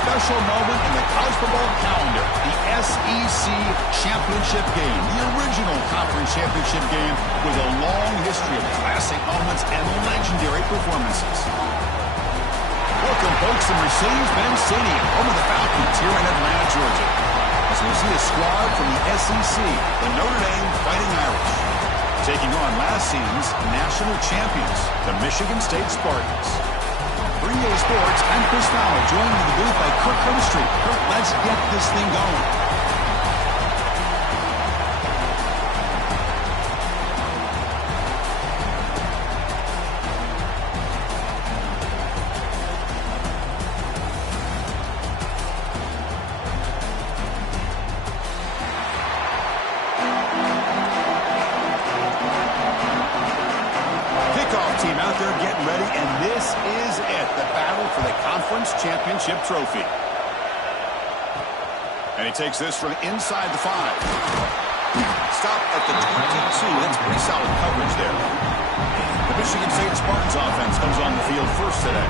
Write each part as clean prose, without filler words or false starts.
special moment in the college football calendar, the SEC Championship game, the original conference championship game with a long history of classic moments and legendary performances. Welcome, folks, to Mercedes-Benz Stadium, home of the Falcons here in Atlanta, Georgia. As we see a squad from the SEC, the Notre Dame Fighting Irish, taking on last season's national champions, the Michigan State Spartans. For EA Sports, I'm Chris Fowler, joined in the booth by Kirk Herbstreit. Kirk, let's get this thing going. Team out there getting ready, and this is it, the battle for the conference championship trophy. And he takes this from inside the 5. Stop at the 22. That's pretty solid coverage there. The Michigan State Spartans offense comes on the field first today.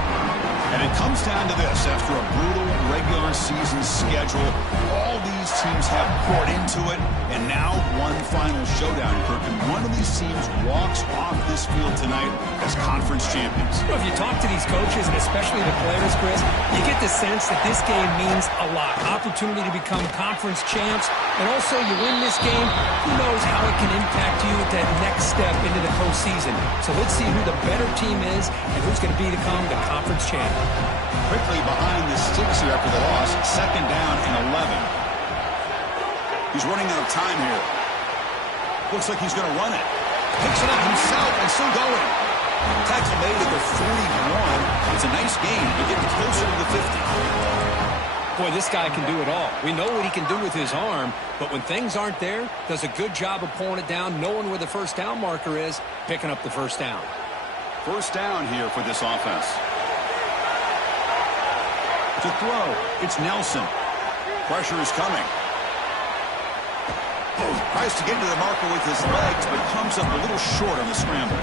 And it comes down to this. After a brutal regular season schedule, all these teams have poured into it, and now one final showdown, Kirk. And one of these teams walks off this field tonight as conference champions. Well, if you talk to these coaches, and especially the players, Chris, you get the sense that this game means a lot. Opportunity to become conference champs, and also you win this game, who knows how it can impact you at that next step into the postseason. So let's see who the better team is and who's going to become the conference champ. Quickly behind the sticks here after the loss. 2nd down and 11. He's running out of time here. Looks like he's going to run it. Picks it up himself and still going. Tackle made at the 41. It's a nice gain, but getting closer to the 50. Boy, this guy can do it all. We know what he can do with his arm, but when things aren't there, does a good job of pulling it down, knowing where the first down marker is, picking up the first down. First down here for this offense. To throw, it's Nelson. Pressure is coming. Tries to get to the marker with his legs, but comes up a little short on the scramble.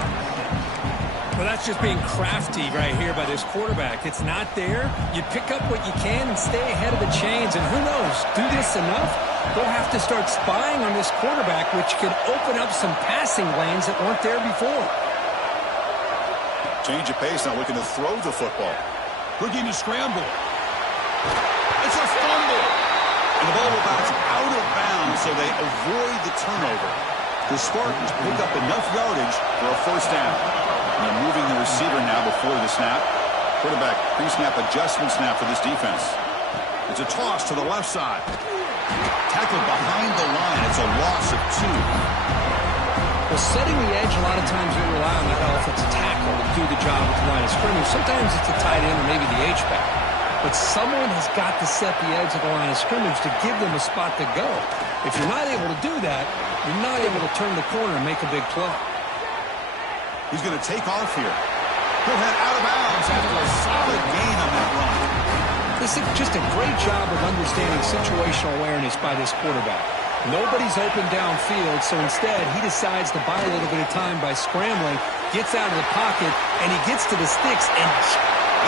Well, that's just being crafty right here by this quarterback. It's not there. You pick up what you can and stay ahead of the chains. And who knows, do this enough, they'll have to start spying on this quarterback, which could open up some passing lanes that weren't there before. Change of pace, now looking to throw the football. Looking to scramble. It's a fumble. And the ball will bounce out of bounds, so they avoid the turnover. The Spartans pick up enough yardage for a first down. And they're moving the receiver now before the snap. Quarterback pre-snap adjustment snap for this defense. It's a toss to the left side. Tackled behind the line. It's a loss of 2. Well, setting the edge, a lot of times we rely on that offensive tackle to do the job at the line of scrimmage. Sometimes it's the tight end or maybe the H-back. But someone has got to set the edge of the line of scrimmage to give them a spot to go. If you're not able to do that, you're not able to turn the corner and make a big play. He's going to take off here. He'll head out of bounds after a solid gain on that run. This is just a great job of understanding situational awareness by this quarterback. Nobody's open downfield, so instead he decides to buy a little bit of time by scrambling, gets out of the pocket, and he gets to the sticks, and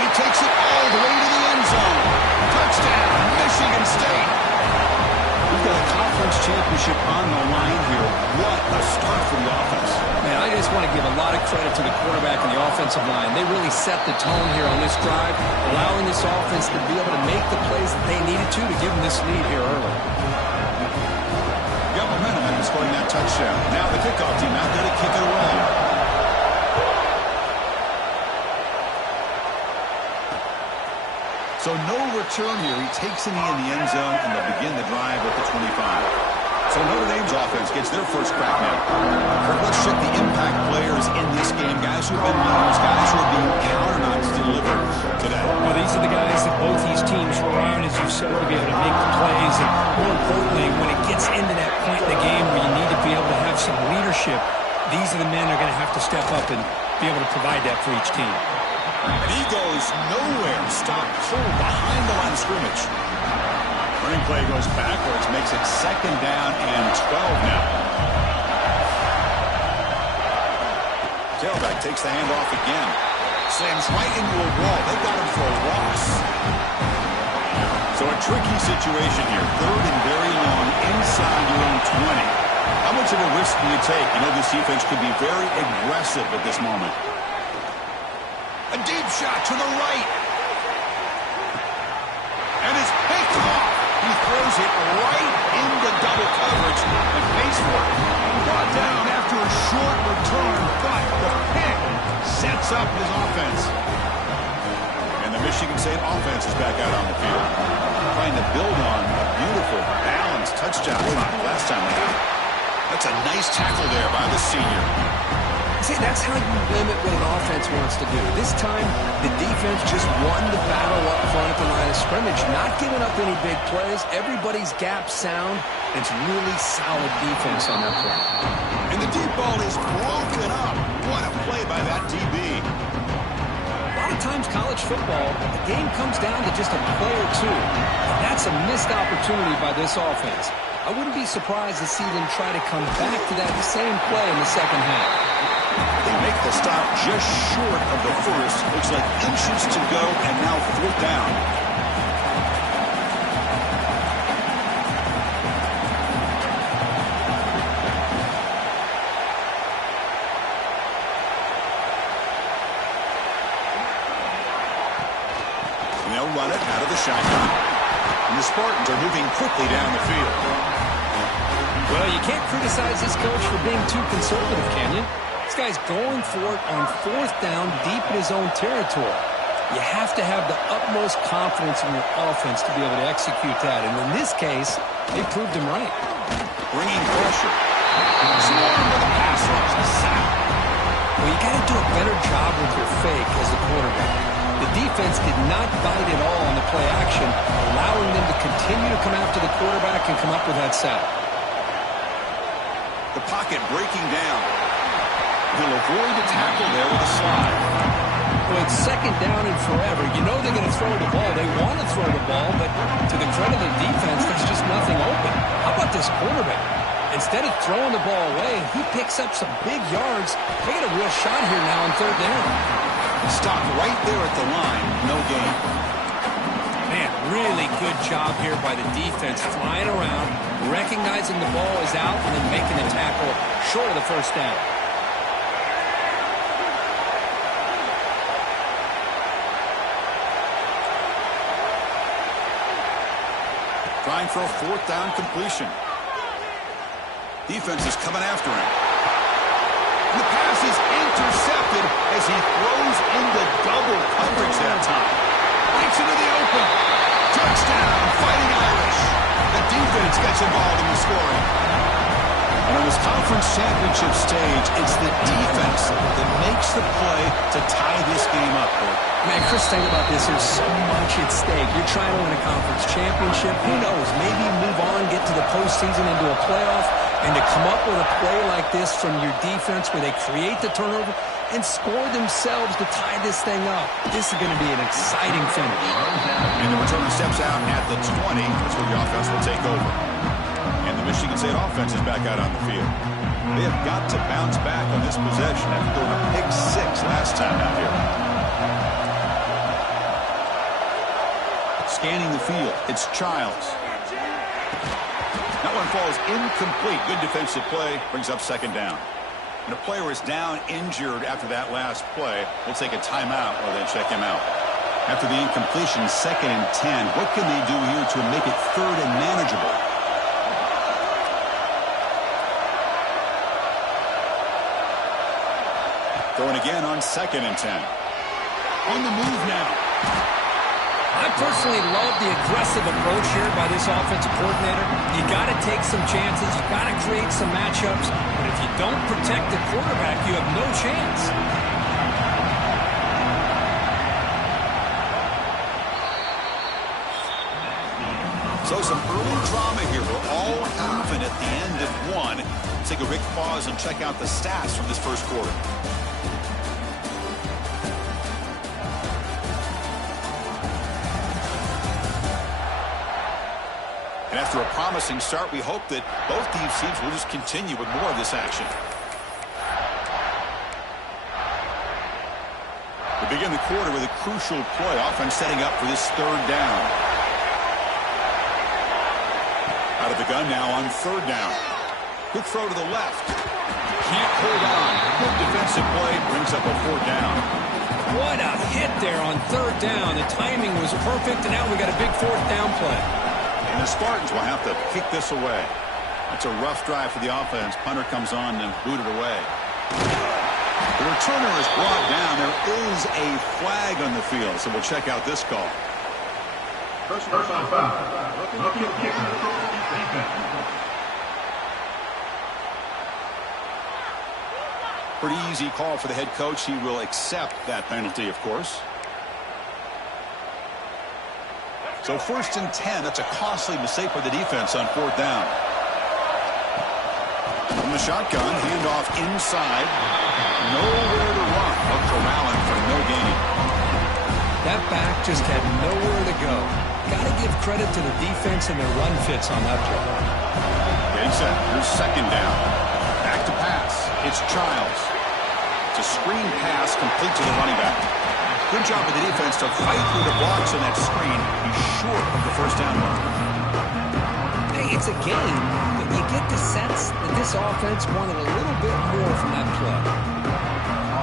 he takes it all the way to the end zone. Touchdown, Michigan State. We've got a conference championship on the line here. What a start for the offense. Man, I just want to give a lot of credit to the quarterback and the offensive line. They really set the tone here on this drive, allowing this offense to be able to make the plays that they needed to give them this lead here early. Got momentum after scoring that touchdown. Now the kickoff team out there to kick it away. So no return here. He takes it in the end zone, and they'll begin the drive at the 25. So Notre Dame's offense gets their first crack now. Let's check the impact players in this game. Guys who have been leaders, guys who are being counted on to deliver today. Well, these are the guys that both these teams rely on, as you said, to be able to make the plays. And more importantly, when it gets into that point in the game where you need to be able to have some leadership, these are the men that are going to have to step up and be able to provide that for each team. And he goes nowhere. Stop pulled behind the line of scrimmage. Running play goes backwards, makes it 2nd down and 12 now. Tailback takes the handoff again. Slams right into a wall. They got him for a loss. Tricky situation here. Third and very long inside your own 20. How much of a risk do you take? You know this defense could be very aggressive at this moment. A deep shot to the right. And it's picked off. He throws it right into double coverage and pays for it. Brought down after a short return, but the pick sets up his offense. And the Michigan State offense is back out on the field, trying to build on a beautiful, balanced touchdown block last time around. That's a nice tackle there by the senior. See, that's how you limit what an offense wants to do. This time, the defense just won the battle up front at the line of scrimmage, not giving up any big plays. Everybody's gap sound. It's really solid defense on that play. And the deep ball is broken up. What a play by that DB. A lot of times, college football, the game comes down to just a play or two. And that's a missed opportunity by this offense. I wouldn't be surprised to see them try to come back to that same play in the second half. They make the stop just short of the first. Looks like inches to go, and now fourth down. And they'll run it out of the shotgun. And the Spartans are moving quickly down the field. Well, you can't criticize this coach for being too conservative, can you? This guy's going for it on fourth down deep in his own territory. You have to have the utmost confidence in your offense to be able to execute that. And in this case, they proved him right. Bringing pressure. Swarm with a pass rush. A sack. Well, you got to do a better job with your fake as the quarterback. The defense did not bite at all on the play action, allowing them to continue to come after the quarterback and come up with that sack. The pocket breaking down. He'll avoid the tackle there with a slide. Well, it's second down and forever. You know they're going to throw the ball. They want to throw the ball, but to the credit of the defense, there's just nothing open. How about this quarterback? Instead of throwing the ball away, he picks up some big yards. They got a real shot here now on third down. Stopped right there at the line. No gain. Man, really good job here by the defense, flying around, recognizing the ball is out, and then making the tackle short of the first down. Trying for a fourth down completion. Defense is coming after him. And the pass is intercepted as he throws into double coverage that time. Breaks into the open. Touchdown, Fighting Irish. The defense gets involved in the scoring. And on this conference championship stage, it's the defense that makes the play to tie this game up. Man, Chris, think about this. There's so much at stake. You're trying to win a conference championship. Who knows? Maybe move on, get to the postseason, into a playoff, and to come up with a play like this from your defense where they create the turnover and score themselves to tie this thing up. This is going to be an exciting finish. And the returner steps out at the 20. That's where the offense will take over. And the Michigan State offense is back out on the field. They have got to bounce back on this possession after going a pick six last time out here. Scanning the field, it's Childs. That one falls incomplete. Good defensive play, brings up second down. And a player is down injured after that last play. We'll take a timeout while they check him out. After the incompletion, 2nd and 10. What can they do here to make it third and manageable? Going again on 2nd and 10. On the move now. I personally love the aggressive approach here by this offensive coordinator. You got to take some chances. You got to create some matchups. But if you don't protect the quarterback, you have no chance. So some early drama here. We're all even at the end of one. Let's take a quick pause and check out the stats from this first quarter. And after a promising start, we hope that both these teams will just continue with more of this action. We begin the quarter with a crucial play, offense setting up for this third down. Out of the gun now on third down. Good throw to the left. Can't hold on. Good defensive play. Brings up a fourth down. What a hit there on third down. The timing was perfect, and now we got a big fourth down play. And the Spartans will have to kick this away. That's a rough drive for the offense. Punter comes on and booted away. The returner is brought down. There is a flag on the field, so we'll check out this call. Personal foul. Rookie kicker. Defense. Pretty easy call for the head coach. He will accept that penalty, of course. So 1st and 10. That's a costly mistake for the defense on fourth down. From the shotgun, handoff inside. Nowhere to run. Look for Allen for no gain. That back just had nowhere to go. Got to give credit to the defense and their run fits on that play. Getting set. Here's second down. Back to pass. It's Childs. It's a screen pass complete to the running back. Good job of the defense to fight through the blocks on that screen. He's short of the first down mark. Hey, it's a game, but you get the sense that this offense wanted a little bit more from that play.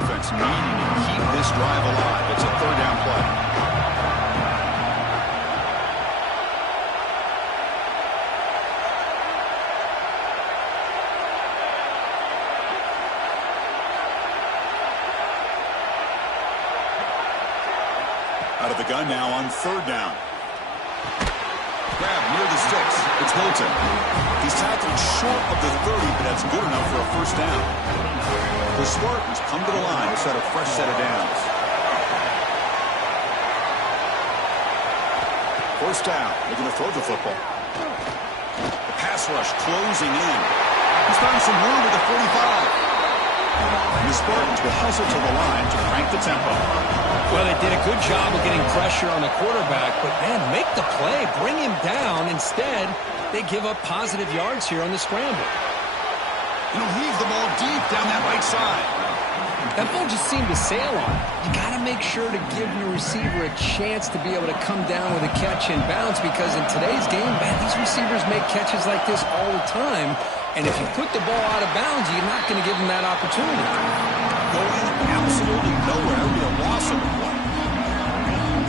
Offense needing to keep this drive alive. It's a third down play. Out of the gun now on third down. Grab near the sticks. It's Hilton. He's tackled short of the 30, but that's good enough for a first down. The Spartans come to the line to set a fresh set of downs. First down. They're going to throw the football. The pass rush closing in. He's found some room at the 45. And the Spartans will hustle to the line to crank the tempo. Well, they did a good job of getting pressure on the quarterback, but, man, make the play. Bring him down. Instead, they give up positive yards here on the scramble. And he'll heave the ball deep down that right side. That ball just seemed to sail on. You got to make sure to give your receiver a chance to be able to come down with a catch and bounce, because in today's game, man, these receivers make catches like this all the time. And if you put the ball out of bounds, you're not going to give them that opportunity. Going absolutely nowhere. It'll be a loss of one.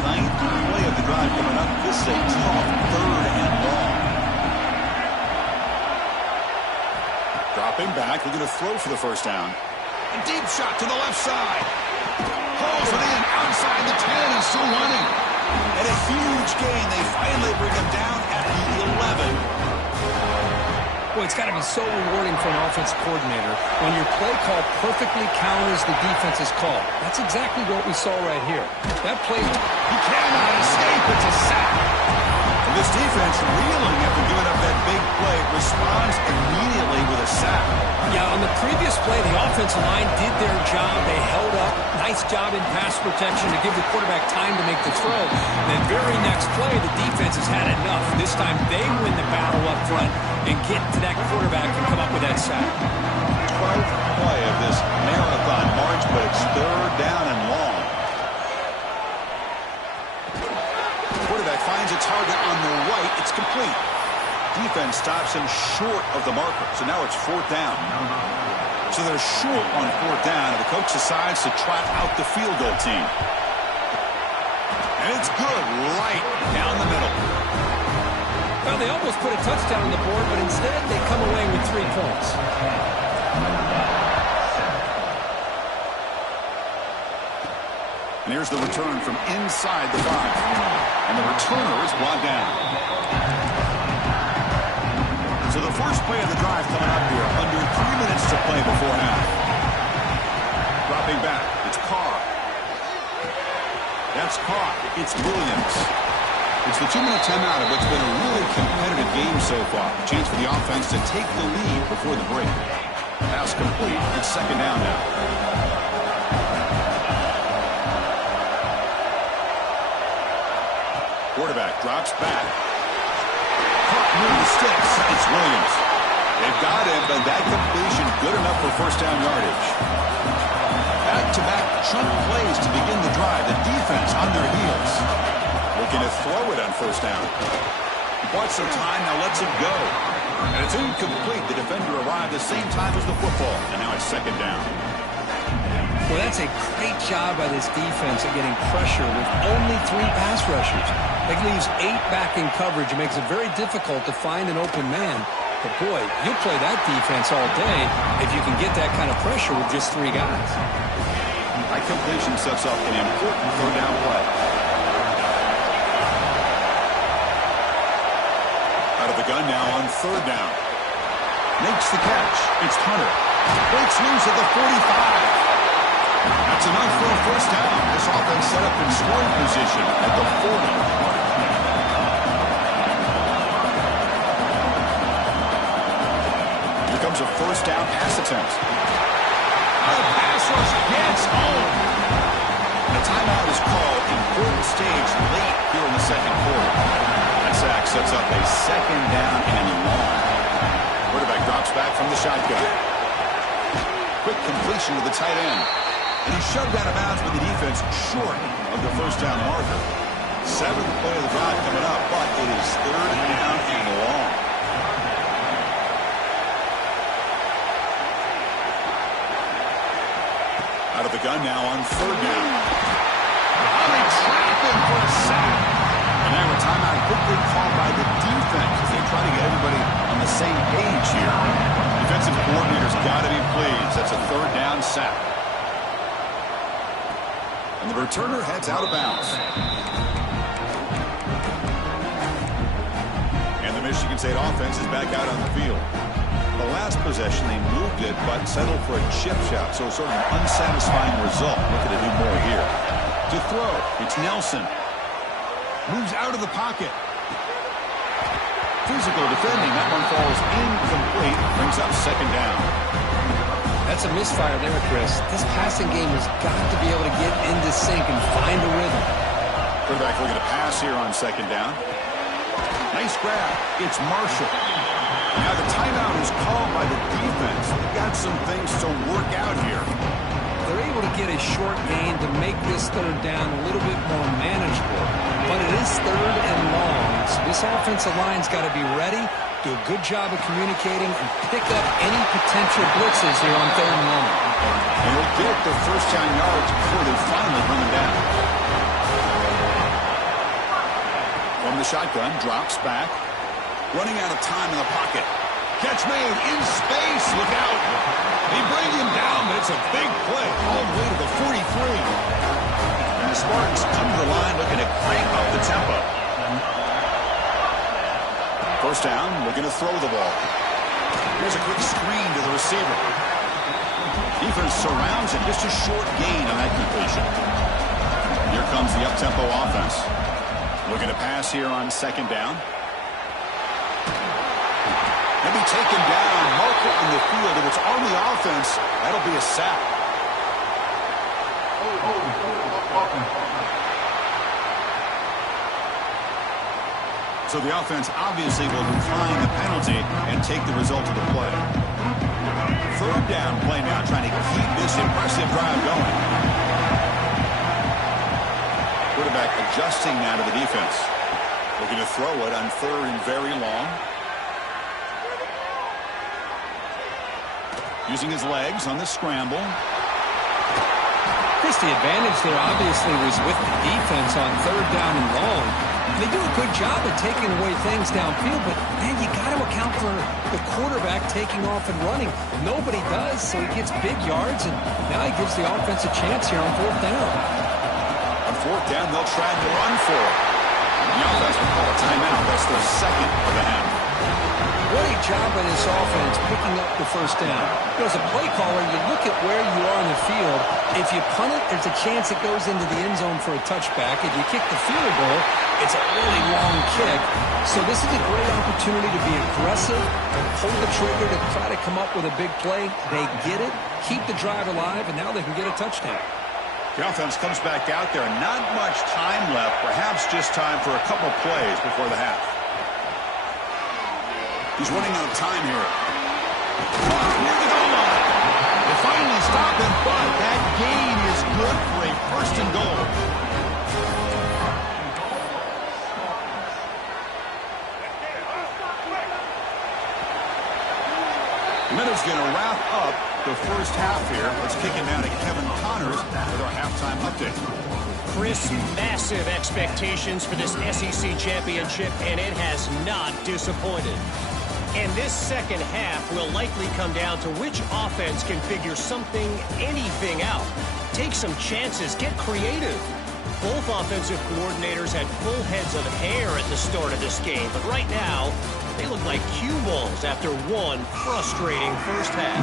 Ninth play of the drive coming up. This is a tough third and long. Dropping back. We're going to throw for the first down. A deep shot to the left side. Pulls it in outside the 10 and still running. And a huge gain. They finally bring him down at the 11. Boy, it's got to be so rewarding for an offensive coordinator when your play call perfectly counters the defense's call. That's exactly what we saw right here. That play, he cannot escape. It's a sack. And this defense reeling after giving up that big play responds immediately with a sack. Yeah, on the previous play, the offensive line did their job. They held up. Nice job in pass protection to give the quarterback time to make the throw. And the very next play, the defense has had enough. This time they win the battle up front and get to that quarterback and come up with that sack. 12th play of this marathon march, but it's third down and long. The quarterback finds a target on the right. It's complete. Defense stops him short of the marker. So now it's fourth down. So they're short on fourth down, and the coach decides to trot out the field goal team. And it's good right down the middle. Well, they almost put a touchdown on the board, but instead they come away with 3 points. And here's the return from inside the 5. And the returner is brought down. So the first play of the drive coming up here. Under 3 minutes to play before half. Dropping back. It's Carr. That's caught. It's Williams. It's the 2-minute timeout of what's been a really competitive game so far. A chance for the offense to take the lead before the break. Pass complete. It's second down now. Quarterback drops back. Caught near the sticks. It's Williams. They've got him, but that completion good enough for first down yardage. Back-to-back chunk plays to begin the drive. The defense on their heels. Looking to throw it on first down. Bought some time, now lets it go. And it's incomplete. The defender arrived the same time as the football. And now it's second down. Well, that's a great job by this defense of getting pressure with only 3 pass rushers. It leaves 8 back in coverage. It makes it very difficult to find an open man. But, boy, you'll play that defense all day if you can get that kind of pressure with just 3 guys. High completion sets up an important third down play. Out of the gun now on third down. Makes the catch. It's Hunter. Breaks loose at the 45. That's enough for a first down. This offense set up in scoring position at the 40. Here comes a first down pass attempt. The pass rush gets home. The timeout is called. Important stage late here in the second quarter. That sack sets up a second down and long. Quarterback drops back from the shotgun. Quick completion to the tight end. And he's shoved out of bounds with the defense short of the first down marker. 7th play of the drive coming up, but it is third down and long. Out of the gun now on third down. Oh, they trap him for a sack. And now a timeout quickly called by the defense as they try to get everybody on the same page here. Defensive coordinator's got to be pleased. That's a third down sack. And the returner heads out of bounds. And the Michigan State offense is back out on the field. The last possession, they moved it, but settled for a chip shot, so sort of an unsatisfying result. Looking to do more here. To throw, it's Nelson. Moves out of the pocket. Physical defending. That one falls incomplete. Brings up second down. That's a misfire there, Chris. This passing game has got to be able to get into sync and find a rhythm. Quarterback looking to pass here on second down. Nice grab. It's Marshall. Now the timeout is called by the defense. They've got some things to work out here. They're able to get a short gain to make this third down a little bit more manageable. But it is third and long. So this offensive line's got to be ready, do a good job of communicating, and pick up any potential blitzes here on third and long. And they'll get their first down yards before they finally bring them down. From the shotgun, drops back. Running out of time in the pocket. Catch made in space. Look out. They bring him down, but it's a big play all the way to the 43. And the Spartans come to the line looking to crank up the tempo. First down, looking to throw the ball. Here's a quick screen to the receiver. Defense surrounds him. Just a short gain on that completion. Here comes the up-tempo offense. Looking to pass here on second down. He'll be taken down, marker in the field. If it's on the offense, that'll be a sack. So the offense obviously will decline the penalty and take the result of the play. Third down play now, trying to keep this impressive drive going. Quarterback adjusting now to the defense. Looking to throw it on third and very long. Using his legs on the scramble. Chris, the advantage there obviously was with the defense on third down and long. They do a good job of taking away things downfield, but, man, you got to account for the quarterback taking off and running. Nobody does, so he gets big yards, and now he gives the offense a chance here on fourth down. On fourth down, they'll try to run for it. The offense will call a timeout. That's their second of the half. What a job by this offense picking up the first down. As a play caller, you look at where you are on the field. If you punt it, there's a chance it goes into the end zone for a touchback. If you kick the field goal, it's a really long kick. So this is a great opportunity to be aggressive, pull the trigger to try to come up with a big play. They get it, keep the drive alive, and now they can get a touchdown. The offense comes back out there. Not much time left. Perhaps just time for a couple plays before the half. He's running out of time here. Near the goal line. They finally stop him, but that gain is good for a first and goal. is going to wrap up the first half here. Let's kick it down to Kevin Connors with our halftime update. Chris, massive expectations for this SEC championship, and it has not disappointed. And this second half will likely come down to which offense can figure something, anything out. Take some chances, get creative. Both offensive coordinators had full heads of hair at the start of this game, but right now, they look like cue balls after one frustrating first half.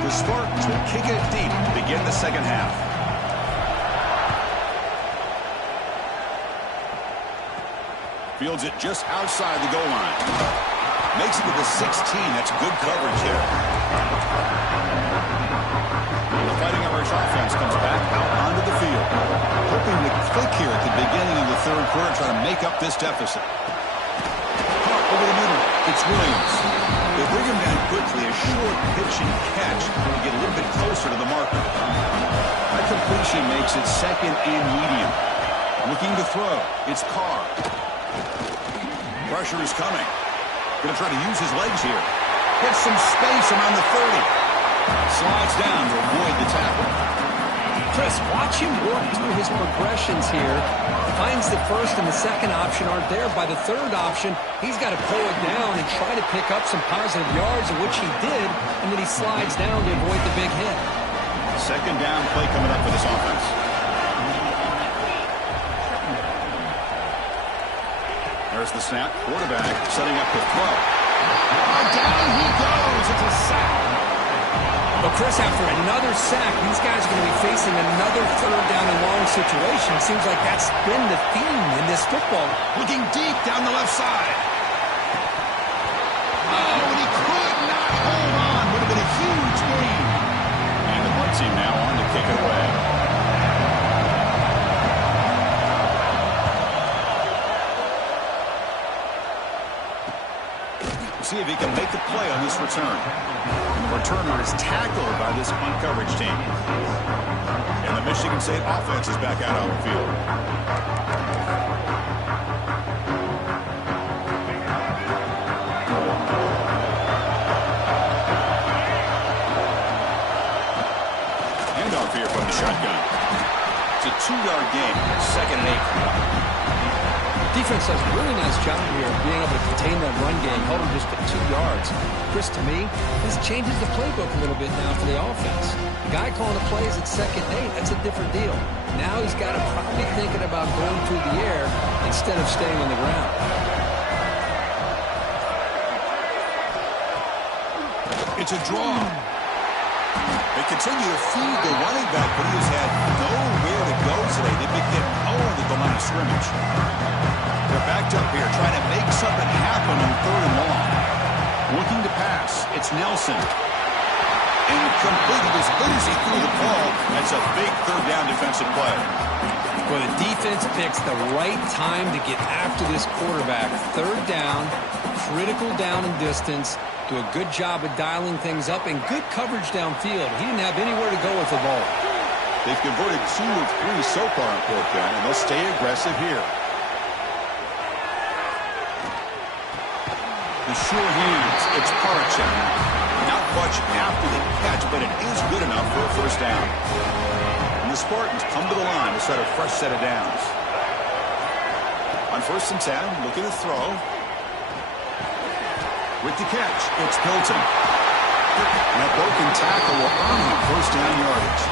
The Spartans will kick it deep to begin the second half. Fields it just outside the goal line. Makes it to the 16. That's good coverage there. The Fighting Irish offense comes back out onto the field. Hoping to click here at the beginning of the third quarter, trying to make up this deficit. Over the middle, it's Williams. They bring him down quickly, a short pitch and catch to get a little bit closer to the marker. That completion makes it second and medium. Looking to throw, it's Carr. Pressure is coming. Going to try to use his legs here. Gets some space around the 30. Slides down to avoid the tackle. Chris, watch him work through his progressions here. Finds the first and the second option aren't there. By the third option, he's got to pull it down and try to pick up some positive yards, which he did, and then he slides down to avoid the big hit. Second down play coming up for this offense. There's the snap. Quarterback setting up the throw. Down he goes. It's a sack. But Chris, after another sack, these guys are going to be facing another third down and long situation. It seems like that's been the theme in this football. Looking deep down the left side. Oh, and he could not hold on. Would have been a huge gain. And the punt team now on to kick it away. See if he can make the play on this return. And the returner is tackled by this punt coverage team. And the Michigan State offense is back out on the field. Handoff here from the shotgun. It's a 2-yard gain. Second and 8. Defense does a really nice job here of being able to contain that run game, held him just at 2 yards. Chris, to me, this changes the playbook a little bit now for the offense. The guy calling the plays at second and 8, that's a different deal. Now he's got to probably thinking about going through the air instead of staying on the ground. It's a draw. They continue to feed the running back, but he has had nowhere to go today. They've been getting owned at the line of scrimmage. They're backed up here, trying to make something happen on third and long. Looking to pass. It's Nelson. Incomplete. He was busy through the ball. That's a big third down defensive play. Well, the defense picks the right time to get after this quarterback. Third down, critical down and distance. Do a good job of dialing things up and good coverage downfield. He didn't have anywhere to go with the ball. They've converted 2 of 3 so far in fourth down, and they'll stay aggressive here. The sure hands. It's Parachek. Not much after the catch, but it is good enough for a first down. And the Spartans come to the line to start a fresh set of downs. On 1st and 10, looking to throw. With the catch, it's Hilton. And that broken tackle will earn him first down yardage.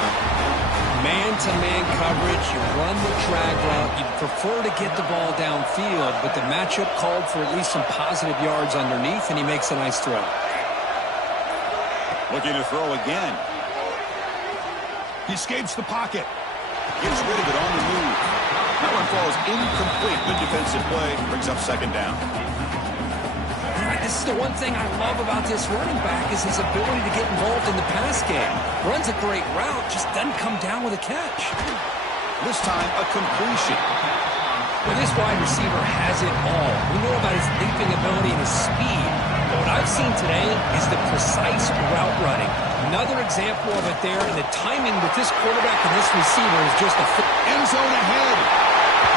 Man-to-man coverage, you run the drag route, you prefer to get the ball downfield, but the matchup called for at least some positive yards underneath, and he makes a nice throw. Looking to throw again. He escapes the pocket. Gets rid of it on the move. That one falls incomplete. Good defensive play. Brings up second down. This is the one thing I love about this running back is his ability to get involved in the pass game. Runs a great route, just doesn't come down with a catch. This time, a completion. Well, this wide receiver has it all. We know about his leaping ability and his speed. But what I've seen today is the precise route running. Another example of it there, and the timing with this quarterback and this receiver is just a... End zone ahead.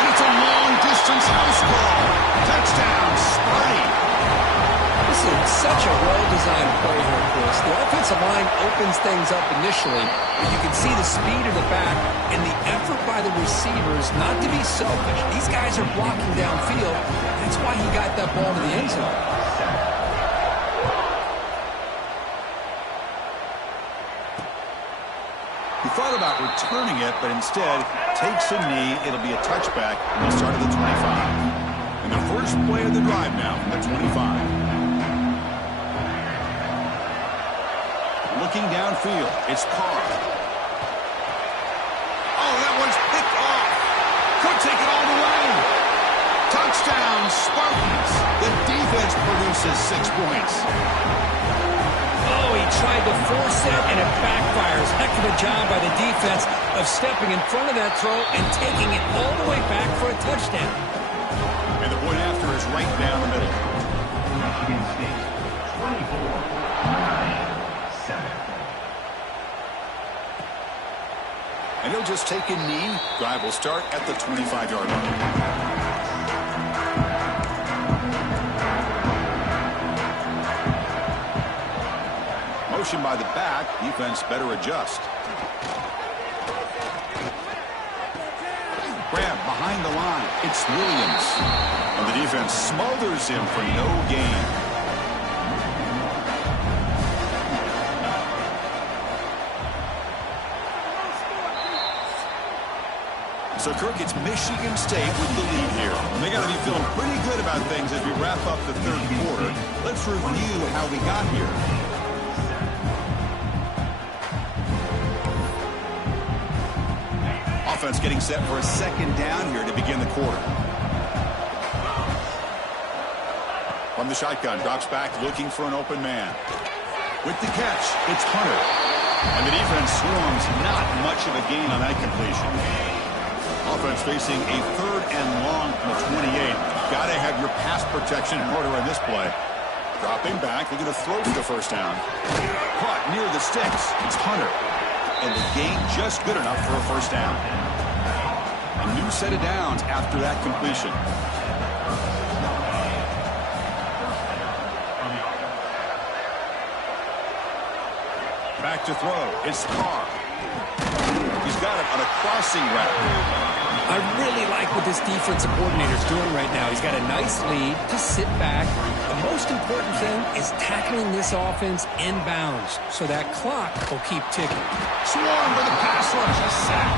And it's a long-distance house ball. Touchdown, Sparty. This is an such a well-designed play here, Chris. The offensive line opens things up initially, but you can see the speed of the back and the effort by the receivers not to be selfish. These guys are blocking downfield. That's why he got that ball to the end zone. He thought about returning it, but instead takes a knee. It'll be a touchback from the start of the 25. And the first play of the drive now from the 25. Looking downfield, it's Carr. Oh, that one's picked off. Could take it all the way. Touchdown, Spartans. The defense produces 6 points. Oh, he tried to force it, and it backfires. Heck of a job by the defense of stepping in front of that throw and taking it all the way back for a touchdown. And the point after is right down the middle. Michigan State, 24-9-7. And he'll just take a knee. Drive will start at the 25-yard line. Motion by the back. Defense better adjust. Grab behind the line. It's Williams. And the defense smothers him for no gain. So, Kirk, it's Michigan State with the lead here. And they got to be feeling pretty good about things as we wrap up the third quarter. Let's review how we got here. Offense getting set for a second down here to begin the quarter. From the shotgun, drops back looking for an open man. With the catch, it's Hunter. And the defense swarms, not much of a gain on that completion. Offense facing a third and long from the 28. Got to have your pass protection in order in this play. Dropping back, they're going to throw for the first down. Caught near the sticks. It's Hunter. And the gain just good enough for a first down. A new set of downs after that completion. Back to throw. It's Carr. He's got it on a crossing route. I really like what this defensive coordinator is doing right now. He's got a nice lead to sit back. The most important thing is tackling this offense inbounds so that clock will keep ticking. Swarm for the pass rush. A sack.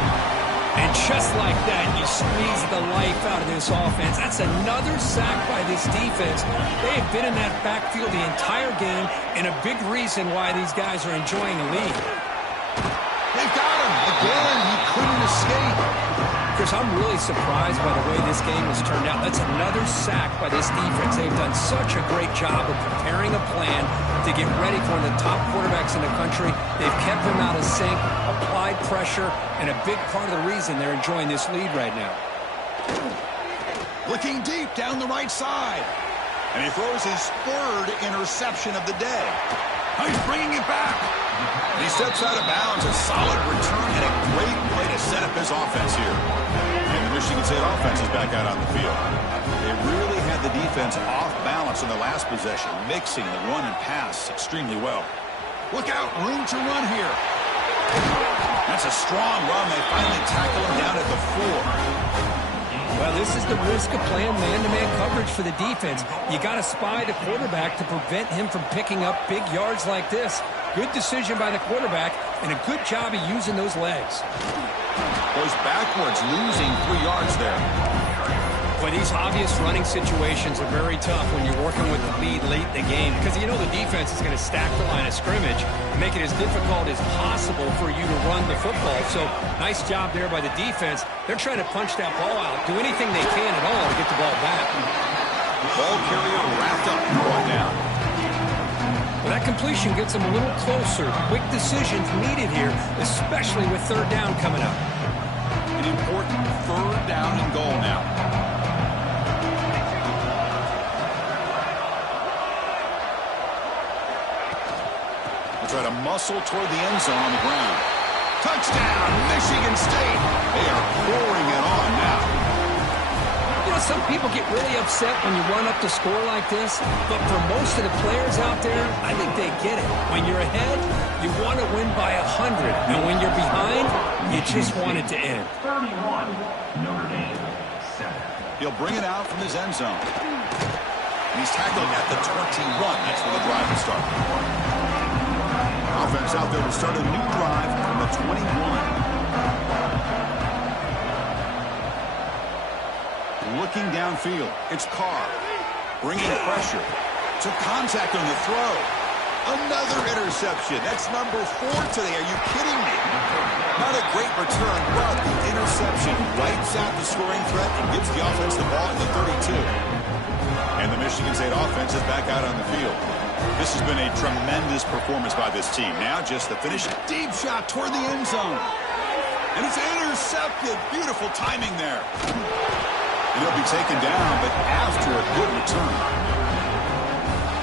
And just like that, you squeeze the life out of this offense. That's another sack by this defense. They have been in that backfield the entire game, and a big reason why these guys are enjoying the lead. They've got him. Again, he couldn't escape. Chris, I'm really surprised by the way this game has turned out. That's another sack by this defense. They've done such a great job of preparing a plan to get ready for one of the top quarterbacks in the country. They've kept him out of sync, applied pressure, and a big part of the reason they're enjoying this lead right now. Looking deep down the right side. And he throws his third interception of the day. Oh, he's bringing it back. And he steps out of bounds. A solid return and a great play to set up his offense here. And the Michigan State offense is back out on the field. They really had the defense off balance in the last possession, mixing the run and pass extremely well. Look out, room to run here. That's a strong run. They finally tackle him down at the 4. Well, this is the risk of playing man-to-man coverage for the defense. You got to spy the quarterback to prevent him from picking up big yards like this. Good decision by the quarterback, and a good job of using those legs. Goes backwards, losing 3 yards there. Boy, these obvious running situations are very tough when you're working with the lead late in the game, because you know the defense is going to stack the line of scrimmage, make it as difficult as possible for you to run the football. So nice job there by the defense. They're trying to punch that ball out, do anything they can at all to get the ball back. Ball carrier wrapped up and brought down. Well, that completion gets them a little closer. Quick decisions needed here, especially with third down coming up. An important third down and goal now. Try to muscle toward the end zone on the ground. Touchdown, Michigan State. They are pouring it on now. You know, Some people get really upset when you run up the score like this, but for most of the players out there, I think they get it. When you're ahead, you want to win by 100, and when you're behind, you just want it to end. 31, Notre Dame, 7. He'll bring it out from his end zone. And he's tackled at the 21. That's where the drive will start. Offense out there to start a new drive from the 21. Looking downfield, it's Carr, bringing pressure, took contact on the throw. Another interception. That's number 4 today. Are you kidding me? Not a great return, but the interception wipes out the scoring threat and gives the offense the ball at the 32. And the Michigan State offense is back out on the field. This has been a tremendous performance by this team. Now just the finish. Deep shot toward the end zone. And it's intercepted. Beautiful timing there. And he'll be taken down, but after a good return.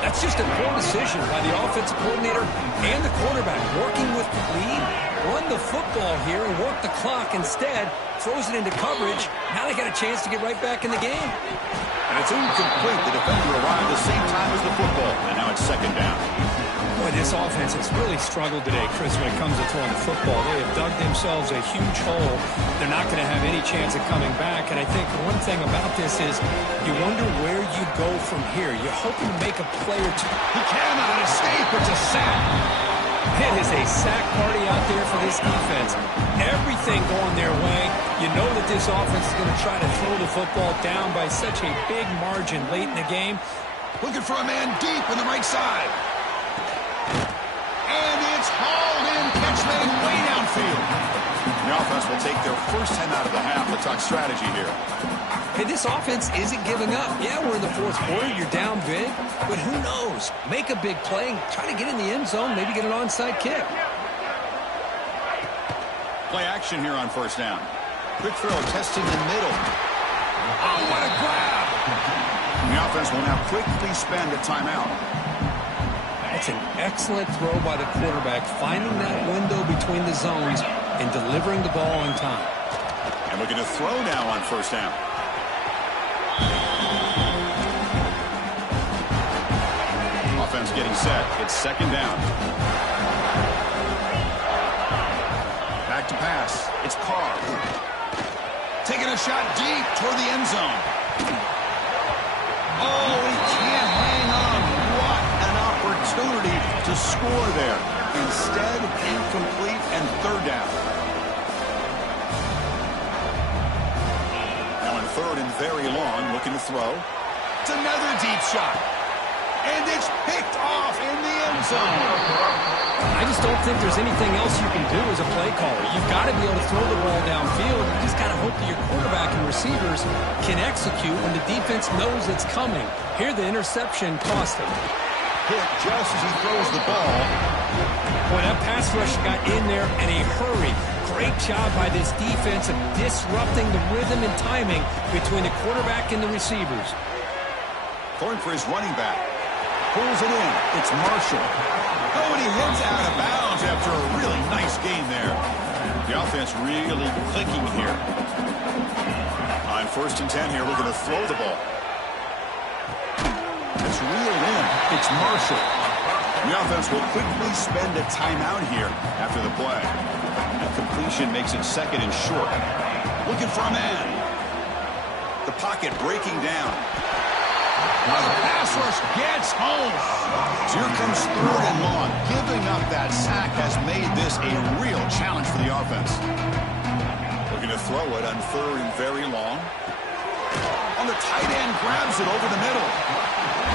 That's just a poor decision by the offensive coordinator and the quarterback. Working with the lead, run the football here and work the clock. Instead, throws it into coverage. Now they got a chance to get right back in the game. And it's incomplete. The defender arrived the same time as the football. And now it's second down. Boy, this offense has really struggled today, Chris, when it comes to throwing the football. They have dug themselves a huge hole. They're not going to have any chance of coming back. And I think one thing about this is you wonder where you go from here. You're hoping to make a play or two. He cannot escape. It's a sack. It is a sack party out there for this defense. Everything going their way. You know that this offense is going to try to throw the football down by such a big margin late in the game. Looking for a man deep on the right side. And it's hauled in. Catch made way downfield. The offense will take their first 10 out of the half. Let's talk strategy here. Hey, this offense isn't giving up. Yeah, we're in the fourth quarter. You're down big. But who knows? Make a big play. Try to get in the end zone. Maybe get an onside kick. Play action here on first down. Quick throw, testing the middle. Oh, what a grab! And the offense will now quickly spend a timeout. That's an excellent throw by the quarterback, finding that window between the zones and delivering the ball on time. And looking to throw now on first down. Offense getting set. It's second down. Back to pass. It's Carr. Taking a shot deep toward the end zone. Oh, he can't hang on. What an opportunity to score there. Instead, incomplete and third down. Now in third and very long, looking to throw. It's another deep shot. And it's picked off in the end zone. I just don't think there's anything else you can do as a play caller. You've got to be able to throw the ball downfield. You just got to hope that your quarterback and receivers can execute when the defense knows it's coming. Here, the interception cost him. Hit just as he throws the ball. Boy, that pass rush got in there in a hurry. Great job by this defense of disrupting the rhythm and timing between the quarterback and the receivers. Going for his running back. Pulls it in. It's Marshall. Oh, and he heads out of bounds after a really nice game there. The offense really clicking here. On first and 10 here, looking to throw the ball. It's reeled in. It's Marshall. The offense will quickly spend a timeout here after the play. That completion makes it second and short. Looking for a man. The pocket breaking down. Now the pass rush gets home. So here comes third and long. Giving up that sack has made this a real challenge for the offense. Looking to throw it on third and very long. On the tight end, grabs it over the middle.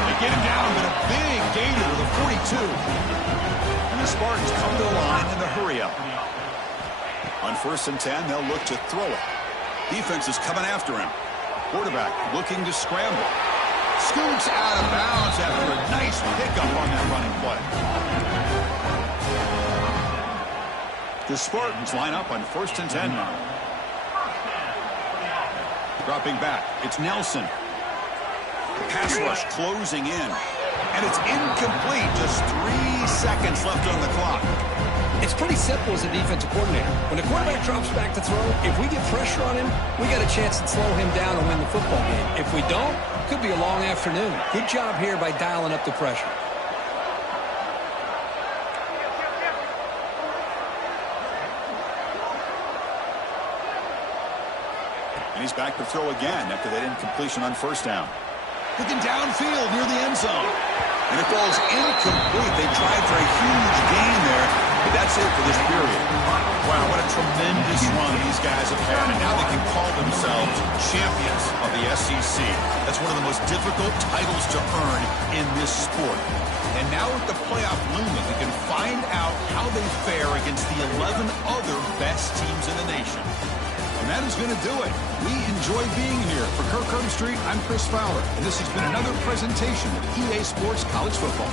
They get him down, but a big gainer to the 42. And the Spartans come to the line in the hurry-up. On first and 10, they'll look to throw it. Defense is coming after him. Quarterback looking to scramble. Scoots out of bounds after a nice pickup on that running play. The Spartans line up on first and 10 now. Dropping back, it's Nelson. Pass rush closing in. And it's incomplete. Just 3 seconds left on the clock. It's pretty simple as a defensive coordinator. When the quarterback drops back to throw, if we get pressure on him, we got a chance to slow him down and win the football game. If we don't, could be a long afternoon. Good job here by dialing up the pressure. And he's back to throw again after that incompletion on first down. Looking downfield near the end zone. And it falls incomplete. They tried for a huge gain there, but that's it for this period. Wow, what a tremendous run these guys have had, and now they can call themselves champions of the SEC. That's one of the most difficult titles to earn in this sport. And now with the playoff looming, they can find out how they fare against the 11 other best teams in the nation. And that is going to do it. We enjoy being here. For Kirk Herbstreit, I'm Chris Fowler, and this has been another presentation of EA Sports College Football.